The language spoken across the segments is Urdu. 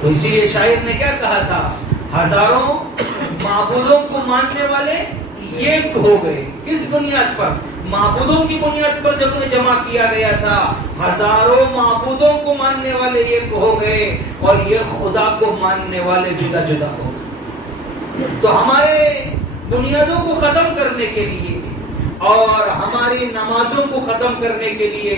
تو اسی لیے شاعر نے کیا کہا تھا، ہزاروں معبودوں کو ماننے والے ایک ہو گئے. کس بنیاد پر؟ معبودوں کی بنیاد پر جب انہیں جمع کیا گیا تھا، ہزاروں معبودوں کو ماننے والے ایک ہو گئے اور یہ خدا کو ماننے والے جدا جدا ہو گئے. تو ہمارے بنیادوں کو ختم کرنے کے لیے اور ہماری نمازوں کو ختم کرنے کے لیے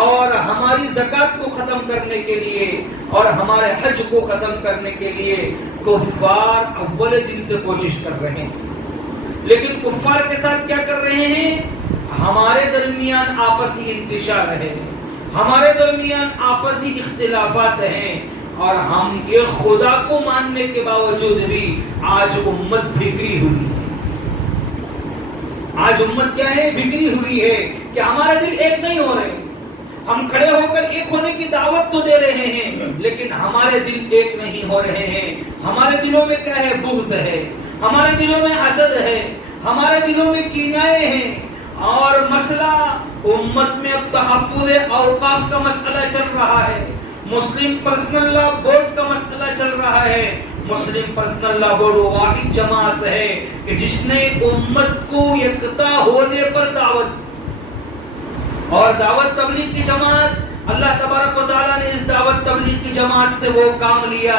اور ہماری زکوٰۃ کو ختم کرنے کے لیے اور ہمارے حج کو ختم کرنے کے لیے کفار اول دن سے کوشش کر رہے ہیں. لیکن کفار کے ساتھ کیا کر رہے ہیں؟ ہمارے درمیان آپسی انتشار ہے، ہمارے درمیان آپسی اختلافات ہیں، اور ہم یہ خدا کو ماننے کے باوجود بھی آج امت بکھری ہوئی ہے. آج امت کیا ہے؟ بکھری ہوئی ہے کہ ہمارے دل ایک نہیں ہو رہے. ہم کھڑے ہو کر ایک ہونے کی دعوت تو دے رہے ہیں لیکن ہمارے دل ایک نہیں ہو رہے ہیں. ہمارے دلوں میں کیا ہے؟ بغض ہے، ہمارے دلوں میں حسد ہے، ہمارے دلوں میں کینائے ہیں. اور مسئلہ امت میں اب تحفظ اوقاف کا مسئلہ چل رہا ہے، مسلم پرسنل لا بورڈ کا مسئلہ چل رہا ہے. مسلم پرسنل لا بورڈ واحد جماعت ہے کہ جس نے امت کو یکتا ہونے پر دعوت، اور دعوت تبلیغ کی جماعت، اللہ تبارک و تعالیٰ نے اس دعوت تبلیغ کی جماعت سے وہ کام لیا،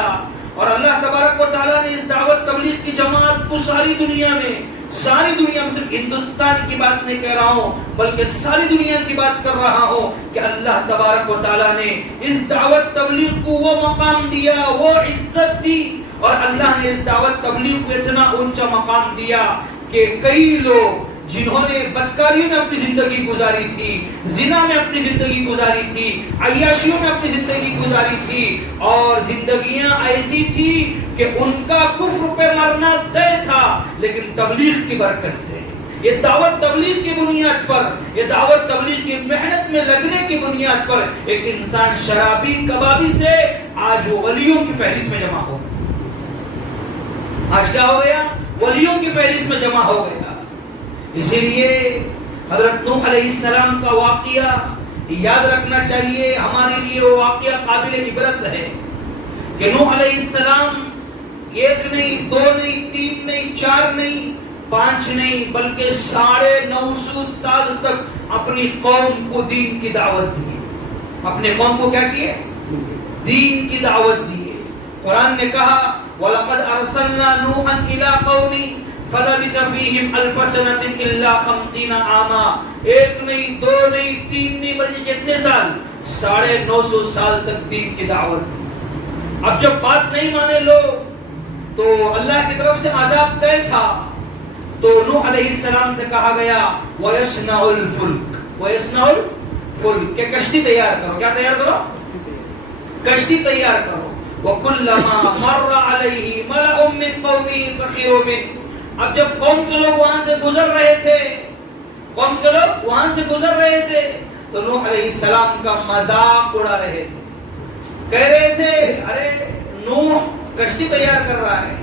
اور اللہ تبارک و تعالیٰ نے اس دعوت تبلیغ کی جماعت کو ساری دنیا میں صرف ہندوستان کی بات نہیں کہہ رہا ہوں بلکہ ساری دنیا کی بات کر رہا ہوں کہ اللہ تبارک و تعالیٰ نے اس دعوت تبلیغ کو وہ مقام دیا، وہ عزت دی، اور اللہ نے اس دعوت تبلیغ کو اتنا اونچا مقام دیا کہ کئی لوگ جنہوں نے بدکاریوں میں اپنی زندگی گزاری تھی، زنا میں اپنی زندگی گزاری تھی، عیاشیوں میں اپنی زندگی گزاری تھی، اور زندگیاں ایسی تھی کہ ان کا کفر پہ مرنا طے تھا، لیکن تبلیغ کی برکت سے، یہ دعوت تبلیغ کی بنیاد پر، یہ دعوت تبلیغ کی محنت میں لگنے کی بنیاد پر ایک انسان شرابی کبابی سے آج وہ ولیوں کی فہرست میں جمع ہو. آج کیا ہو گیا؟ ولیوں کی فہرست میں جمع ہو گیا. اسی لیے حضرت نوح علیہ السلام کا واقعہ یاد رکھنا چاہیے. ہمارے لیے وہ واقعہ قابل عبرت ہے کہ نوح علیہ السلام ایک نہیں، دو نہیں، تین نہیں، چار نہیں، پانچ نہیں، بلکہ 950 سال تک اپنی قوم کو دین کی دعوت دی. اپنے قوم کو کیا کیے؟ دین کی دعوت دی. قرآن نے کہا وَلَقَدْ أَرْسَلْنَا نُوحًا إِلَىٰ قَوْمِهِ فَلَبِثَ فِيهِمْ أَلْفَ سَنَةٍ إِلَّا 50 عَامًا. ایک نہیں، دو نہیں، تین نہیں، بلکہ کتنے سال؟ 950 سال تک دین کی دعوت دی. اب جب بات نہیں مانے لوگ تو اللہ کی طرف سے عذاب طے تھا. تو نوح علیہ السلام سے کہا گیا وَيَصْنَعُ الْفُلْكَ، وَيَصْنَعُ الْفُلْكَ، کہ کشتی تیار کرو. کیا تیار کرو؟ کشتی تیار کرو. وَكُلَّمَا مَرَّ عَلَيْهِ مَلَأٌ مِّن قَوْمِهِ سَخِرُوا مِنْهُ. اب جب قوم کے لوگ وہاں سے گزر رہے تھے، قوم کے لوگ وہاں سے گزر رہے تھے تو نوح علیہ السلام کا مذاق اڑا رہے تھے. کہہ رہے تھے ارے نوح کشتی تیار کر رہا ہے،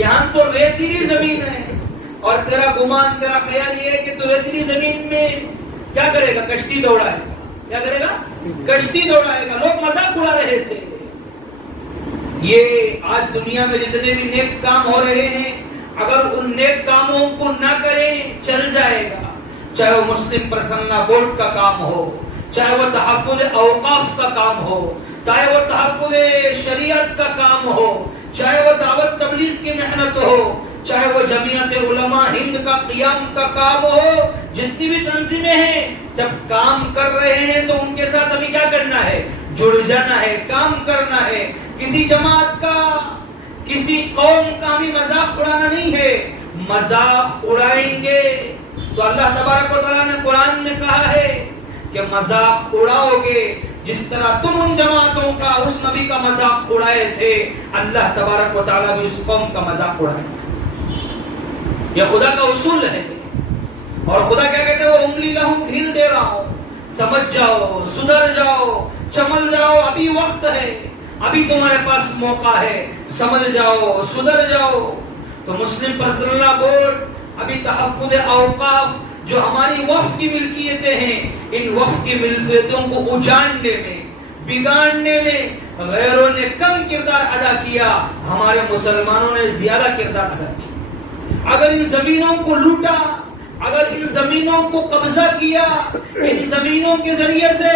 یہاں تو ریتیلی زمین ہے، اور تیرا گمان، تیرا خیال یہ ہے کہ تو ریتیلی زمین میں کیا کرے گا؟ کشتی دوڑائے گا. کیا کرے گا؟ کشتی دوڑائے گا. لوگ مذاق اڑا رہے تھے. یہ آج دنیا میں جتنے بھی نیک کام ہو رہے ہیں، اگر ان نیک کاموں کو نہ کریں چل جائے گا. چاہے وہ مسلم پرسنل لا بورڈ کا کام ہو، چاہے وہ تحفظ اوقاف کا کام ہو، چاہے وہ تحفظ شریعت کا کام ہو، چاہے وہ دعوت تبلیغ کی محنت ہو، چاہے وہ جمعیت علماء ہند کا قیام کا کام ہو. جتنی بھی تنظیمیں ہیں جب کام کر رہے ہیں تو ان کے ساتھ ابھی کیا کرنا ہے؟ جڑ جانا ہے، کام کرنا ہے. کسی جماعت کا، کسی قوم کا بھی مذاق اڑانا نہیں ہے. مذاق اڑائیں گے تو اللہ تبارک و تعالیٰ نے قرآن میں کہا ہے کہ مذاق اڑاؤ گے جس طرح تم ان جماعتوں کا، اس نبی کا مذاق اڑائے تھے، اللہ تبارک و تعالیٰ بھی اس قوم کا مذاق اڑائے. یہ خدا کا اصول ہے. اور خدا کیا کہتے ہیں؟ وہ املی لہم، ڈھیل دے رہا ہوں، سمجھ جاؤ، سدھر جاؤ، چمل جاؤ، ابھی وقت ہے، ابھی تمہارے پاس موقع ہے، سمجھ جاؤ، سدھر جاؤ. تو مسلم پرسنل لا بورڈ ابھی تحفظ اوقاف جو ہماری وقف کی ملکیتیں ہیں، ان وقف کی ملکیتوں کو اجاڑنے میں، بگاڑنے میں غیروں نے کم کردار کردار ادا کیا، ہمارے مسلمانوں نے زیادہ کردار ادا کیا۔ اگر ان زمینوں کو لوٹا، اگر ان زمینوں کو قبضہ کیا، ان زمینوں کے ذریعے سے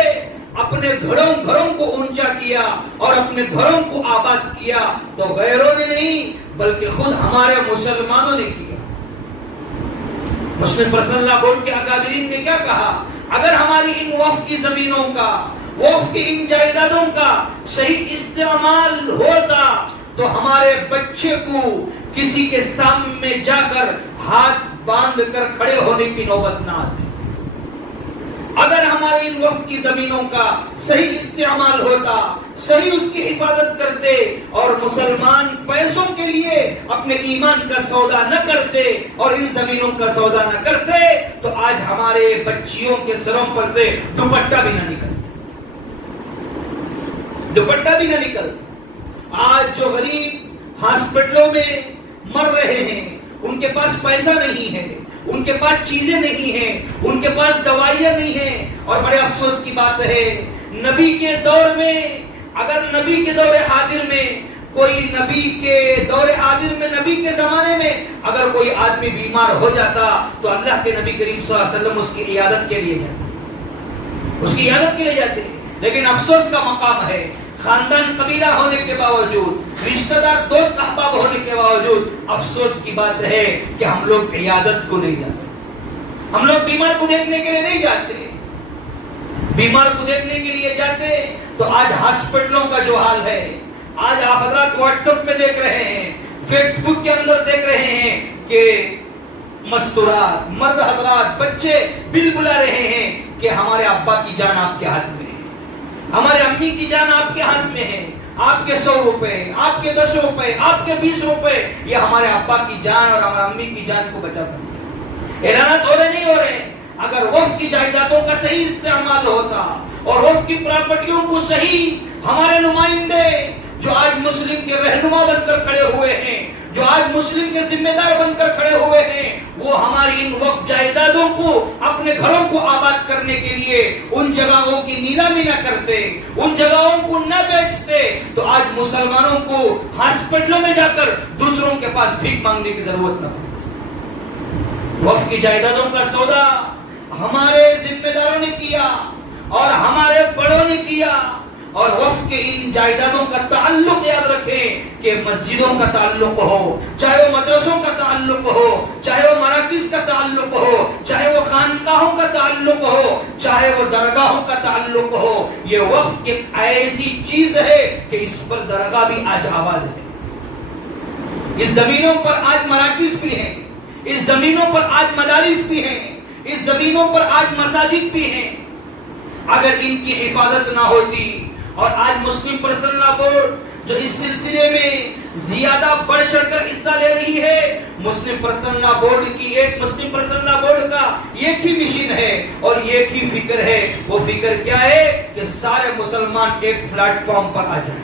اپنے گھروں کو اونچا کیا اور اپنے گھروں کو آباد کیا، تو غیروں نے نہیں بلکہ خود ہمارے مسلمانوں نے کیا۔ مسلم پرسنل لا بورڈ کے اکابرین نے کیا کہا؟ اگر ہماری ان وقف کی زمینوں کا، وقف کی ان جائیدادوں کا صحیح استعمال ہوتا تو ہمارے بچے کو کسی کے سامنے جا کر ہاتھ باندھ کر کھڑے ہونے کی نوبت نہ آتی۔ اگر ہماری ان وقف کی زمینوں کا صحیح استعمال ہوتا، صحیح اس کی حفاظت کرتے اور مسلمان پیسوں کے لیے اپنے ایمان کا سودا نہ کرتے اور ان زمینوں کا سودا نہ کرتے، تو آج ہمارے بچیوں کے سروں پر سے دوپٹہ بھی نہ نکلتا، دوپٹہ بھی نہ نکلتا۔ آج جو غریب ہاسپٹلوں میں مر رہے ہیں، ان کے پاس پیسہ نہیں ہے، ان کے پاس چیزیں نہیں ہیں، ان کے پاس دوائیاں نہیں ہیں، اور بڑے افسوس کی بات ہے نبی کے دور میں، اگر نبی کے دور حاضر میں کوئی نبی کے دور حاضر میں، نبی کے زمانے میں اگر کوئی آدمی بیمار ہو جاتا تو اللہ کے نبی کریم صلی اللہ علیہ وسلم اس کی عیادت کے لیے جاتے، اس کی عیادت کے لیے جاتے۔ لیکن افسوس کا مقام ہے، خاندان قبیلہ ہونے کے باوجود، رشتہ دار دوست احباب ہونے کے باوجود افسوس کی بات ہے کہ ہم لوگ عیادت کو نہیں جاتے، ہم لوگ بیمار کو دیکھنے کے لیے نہیں جاتے۔ بیمار کو دیکھنے کے لیے جاتے تو آج ہاسپٹلوں کا جو حال ہے، آج آپ حضرات واٹس ایپ میں دیکھ رہے ہیں، فیس بک کے اندر دیکھ رہے ہیں کہ مستورات، مرد حضرات، بچے بل بلا رہے ہیں کہ ہمارے ابا کی جان آپ کے ہاتھ میں ہے، ہمارے امی کی جان آپ کے ہاتھ میں ہے، آپ کے 100 روپے، آپ کے 10 روپے، آپ کے 20 روپے یہ ہمارے ابا کی جان اور ہمارے امی کی جان کو بچا سکتے ہیں۔ اعلانات ہو رہے نہیں ہو رہے؟ اگر وقف کی جائیدادوں کا صحیح استعمال ہوتا اور وقف کی پراپرٹیوں کو صحیح ہمارے نمائندے جو آج مسلم کے رہنما بن کر کھڑے ہوئے ہیں، جو آج مسلم کے ذمہ دار بن کر کھڑے ہوئے ہیں، وہ ہماری ان وقف جائیدادوں کو اپنے گھروں کو آباد کرنے کے لیے ان جگہوں کی نیلامی نہ کرتے، ان جگہوں کو نہ بیچتے، تو آج مسلمانوں کو ہاسپٹلوں میں جا کر دوسروں کے پاس بھیک مانگنے کی ضرورت نہ پڑتی۔ وقف کی جائیدادوں کا سودا ہمارے ذمہ داروں نے کیا اور ہمارے بڑوں نے کیا، اور وقف کے ان جائیدادوں کا تعلق یاد رکھیں کہ مسجدوں کا تعلق ہو، چاہے وہ مدرسوں کا تعلق ہو، چاہے وہ مراکز کا تعلق ہو، چاہے وہ خانقاہوں کا تعلق ہو، چاہے وہ درگاہوں کا تعلق ہو، یہ وقف ایک ایسی چیز ہے کہ اس پر درگاہ بھی آج آباد ہے، اس زمینوں پر آج مراکز بھی ہیں، اس زمینوں پر آج مدارس بھی ہیں، اس زمینوں پر آج مساجد بھی ہیں۔ اگر ان کی حفاظت نہ ہوتی، اور آج مسلم پرسنل لا بورڈ جو اس سلسلے میں زیادہ بڑھ چڑھ کر حصہ لے رہی ہے، مسلم پرسنل لا بورڈ کی مسلم پرسنل لا بورڈ کا ایک ہی مشن ہے اور ایک ہی فکر ہے۔ وہ فکر کیا ہے کہ سارے مسلمان ایک پلیٹ فارم پر آ جائیں،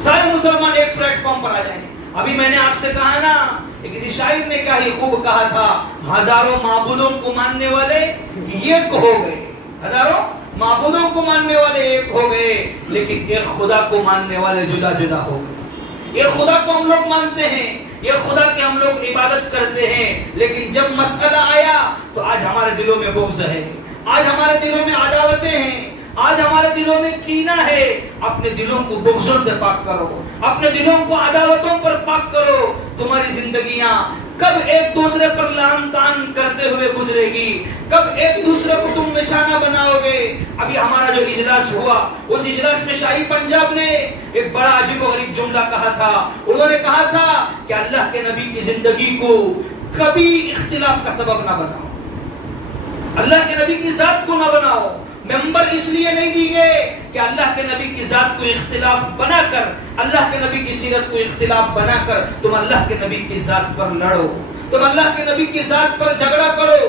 سارے مسلمان ایک پلیٹ فارم پر آ جائیں۔ ابھی میں نے آپ سے کہا نا، کسی شاعر نے کیا ہی خوب کہا تھا، ہزاروں معبودوں کو ماننے والے ایک ہو گئے، ہزاروں معبودوں کو ماننے والے ایک ہو گئے، لیکن ایک خدا کو ماننے والے جدا جدا ہو گئے۔ ایک خدا کو ہم لوگ مانتے ہیں، ایک خدا کی ہم لوگ عبادت کرتے ہیں، لیکن جب مسئلہ آیا تو آج ہمارے دلوں میں بغض ہے، آج ہمارے دلوں میں عداوتیں ہیں، آج ہمارے دلوں میں کینہ ہے۔ اپنے دلوں کو بغضوں سے پاک کرو، اپنے دلوں کو عداوتوں پر پاک کرو۔ تمہاری زندگیاں کب ایک دوسرے پر لعن طعن کرتے ہوئے گزرے گی، کب ایک دوسرے کو تم نشانہ بناؤ گے۔ ابھی ہمارا جو اجلاس ہوا، اس اجلاس میں شاہی پنجاب نے ایک بڑا عجیب و غریب جملہ کہا تھا۔ انہوں نے کہا تھا کہ اللہ کے نبی کی زندگی کو کبھی اختلاف کا سبب نہ بناؤ، اللہ کے نبی کی ذات کو نہ بناؤ۔ ممبر اس لیے نہیں دی گئے کہ اللہ کے نبی کی ذات کو اختلاف بنا کر، اللہ کے نبی کی سیرت کو اختلاف بنا کر تم اللہ کے نبی کی ذات پر لڑو، تم اللہ کے نبی کی ذات پر جھگڑا کرو،